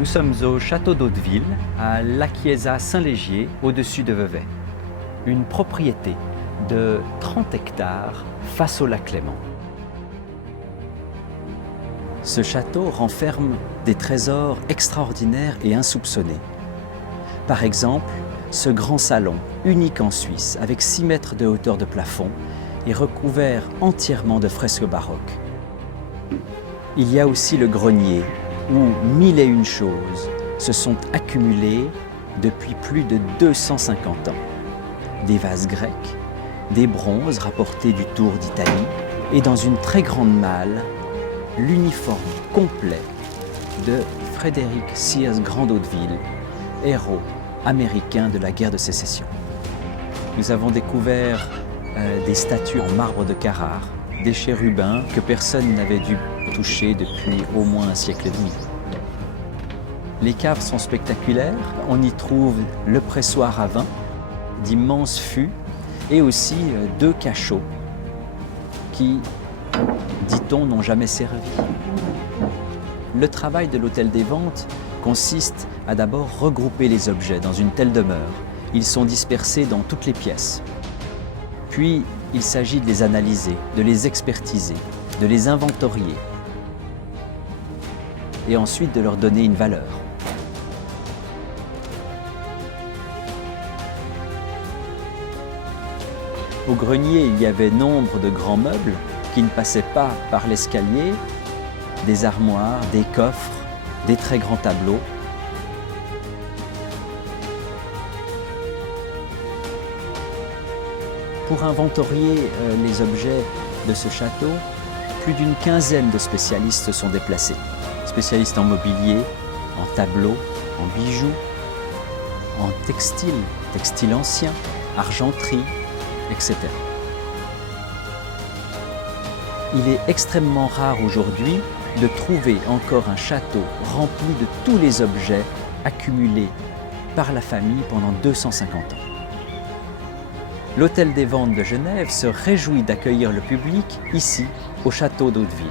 Nous sommes au château d'Hauteville, à La Chiesa Saint-Légier, au-dessus de Vevey. Une propriété de 30 hectares face au lac Léman. Ce château renferme des trésors extraordinaires et insoupçonnés. Par exemple, ce grand salon, unique en Suisse, avec 6 mètres de hauteur de plafond, est recouvert entièrement de fresques baroques. Il y a aussi le grenier, où 1001 choses se sont accumulées depuis plus de 250 ans. Des vases grecs, des bronzes rapportés du Tour d'Italie et dans une très grande malle, l'uniforme complet de Frederick Sears Grand d'Hauteville, héros américain de la guerre de sécession. Nous avons découvert des statues en marbre de Carrare, des chérubins que personne n'avait dû toucher depuis au moins un siècle et demi. Les caves sont spectaculaires, on y trouve le pressoir à vin, d'immenses fûts et aussi 2 cachots qui, dit-on, n'ont jamais servi. Le travail de l'Hôtel des Ventes consiste à d'abord regrouper les objets dans une telle demeure. Ils sont dispersés dans toutes les pièces. Puis, il s'agit de les analyser, de les expertiser, de les inventorier et ensuite de leur donner une valeur. Au grenier, il y avait nombre de grands meubles qui ne passaient pas par l'escalier, des armoires, des coffres, des très grands tableaux. Pour inventorier les objets de ce château, plus d'une quinzaine de spécialistes se sont déplacés. Spécialistes en mobilier, en tableaux, en bijoux, en textile ancien, argenterie, etc. Il est extrêmement rare aujourd'hui de trouver encore un château rempli de tous les objets accumulés par la famille pendant 250 ans. L'Hôtel des Ventes de Genève se réjouit d'accueillir le public ici, au château d'Hauteville.